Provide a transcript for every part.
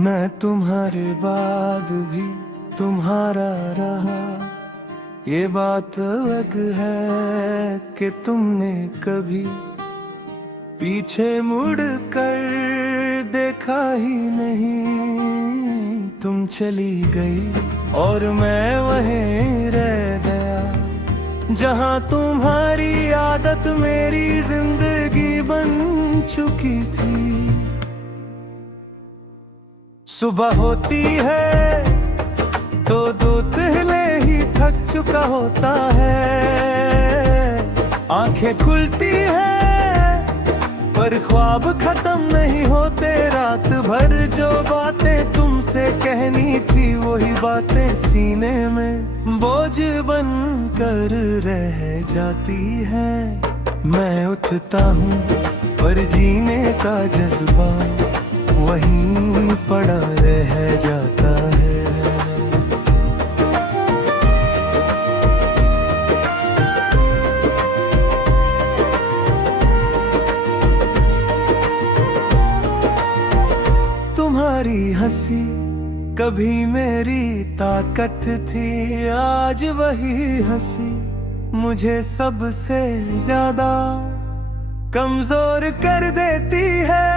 मैं तुम्हारे बाद भी तुम्हारा रहा। ये बात अलग है कि तुमने कभी पीछे मुड़ कर देखा ही नहीं। तुम चली गई और मैं वहीं रह गया, जहां तुम्हारी आदत मेरी जिंदगी बन चुकी थी। सुबह होती है तो दूध ले ही थक चुका होता है। आंखें खुलती है पर ख्वाब खत्म नहीं होते। रात भर जो बातें तुमसे कहनी थी वही बातें सीने में बोझ बन कर रह जाती है। मैं उठता हूँ पर जीने का जज्बा वहीं पड़ा रह जाता है। तुम्हारी हंसी कभी मेरी ताकत थी, आज वही हंसी मुझे सबसे ज्यादा कमजोर कर देती है।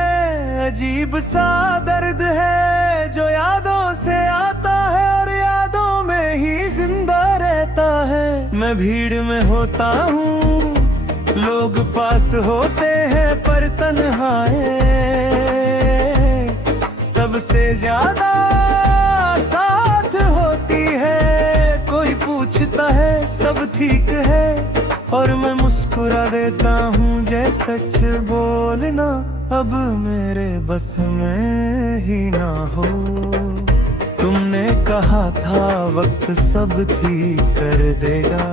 अजीब सा दर्द है जो यादों से आता है और यादों में ही जिंदा रहता है। मैं भीड़ में होता हूँ, लोग पास होते हैं पर तन्हाई सबसे ज्यादा साथ होती है। कोई पूछता है सब ठीक है और मैं मुस्कुरा देता हूँ जय सच बोलना अब मेरे बस में ही ना हो। तुमने कहा था वक्त सब ठीक कर देगा,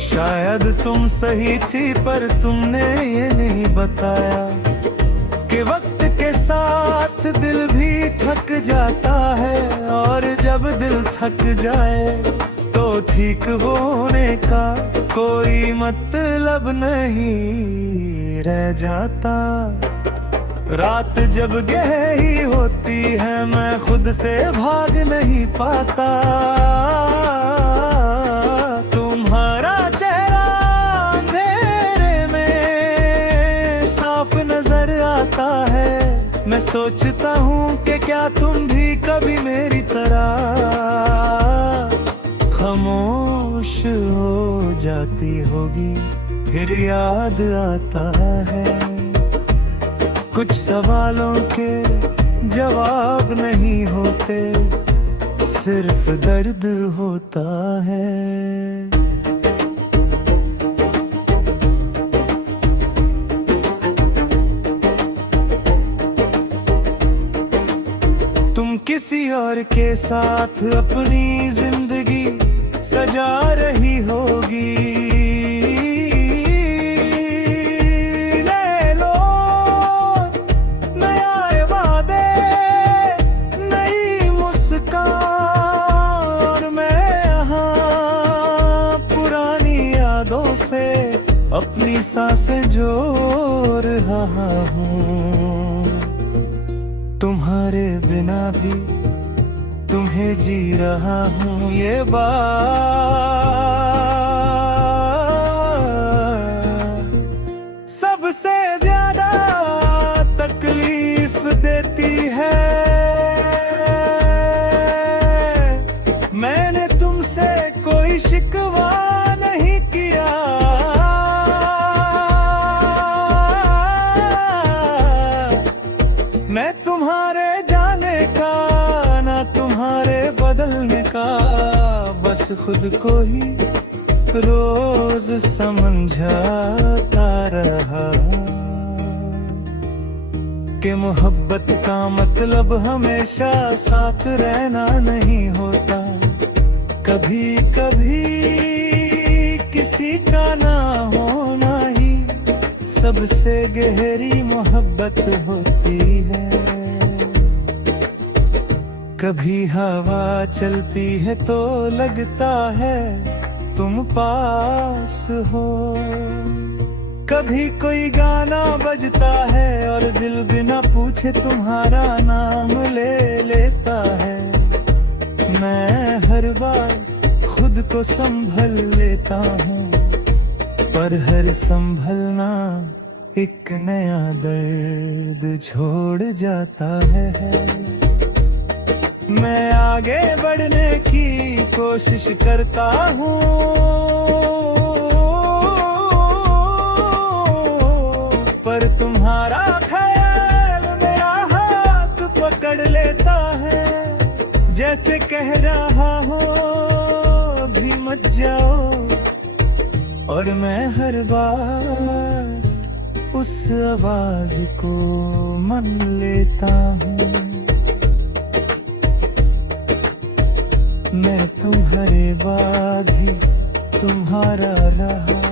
शायद तुम सही थी पर तुमने ये नहीं बताया कि वक्त के साथ दिल भी थक जाता है और जब दिल थक जाए तो ठीक होने का कोई मतलब नहीं रह जाता। रात जब गहरी होती है मैं खुद से भाग नहीं पाता। तुम्हारा चेहरा अंधेरे में साफ नजर आता है। मैं सोचता हूँ कि क्या तुम भी कभी मेरी तरह खामोश हो जाती होगी। फिर याद आता है कुछ सवालों के जवाब नहीं होते, सिर्फ दर्द होता है। तुम किसी और के साथ अपनी जिंदगी सजा रही होगी। ले लो नए वादे, नई मुस्कान और मैं यहाँ पुरानी यादों से अपनी सांसें जोड़ रहा हूँ। तुम्हारे बिना भी तुम्हें जी रहा हूँ ये बात सबसे ज्यादा तकलीफ देती है। मैंने तुमसे कोई शिकवा नहीं किया, मैं तुम्हारे जाने का ना तुम्हारे बदलने का बस खुद को ही रोज समझाता रहा कि मोहब्बत का मतलब हमेशा साथ रहना नहीं होता। कभी कभी किसी का ना होना ही सबसे गहरी मोहब्बत होती है। कभी हवा चलती है तो लगता है तुम पास हो, कभी कोई गाना बजता है और दिल बिना पूछे तुम्हारा नाम ले लेता है। मैं हर बार खुद को संभल लेता हूँ, पर हर संभलना एक नया दर्द छोड़ जाता है। मैं आगे बढ़ने की कोशिश करता हूँ, पर तुम्हारा ख्याल मेरा हाथ पकड़ लेता है। जैसे कह रहा हो अभी मत जाओ, और मैं हर बार उस आवाज को मान लेता हूँ। मैं तुम्हारे बाद ही तुम्हारा रहा,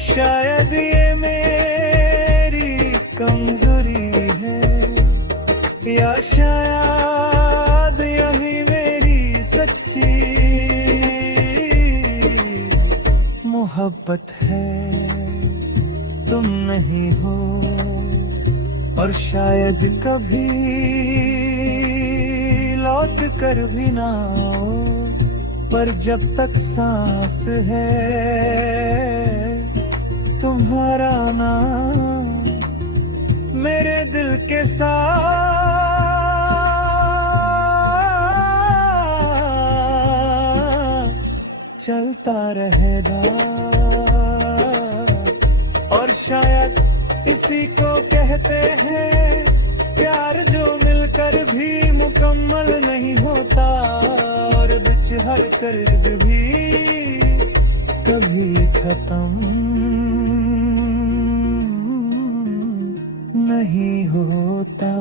शायद ये मेरी कमजोरी है, या शायद यही मेरी सच्ची मोहब्बत है। तुम नहीं हो और शायद कभी लौट कर भी ना हो, पर जब तक सांस है तुम्हारा नाम मेरे दिल के साथ चलता रहेगा। और शायद इसी को कहते हैं प्यार, जो मिलकर भी मुकम्मल नहीं होता, और बिच हर कर्ब भी कभी खत्म नहीं होता।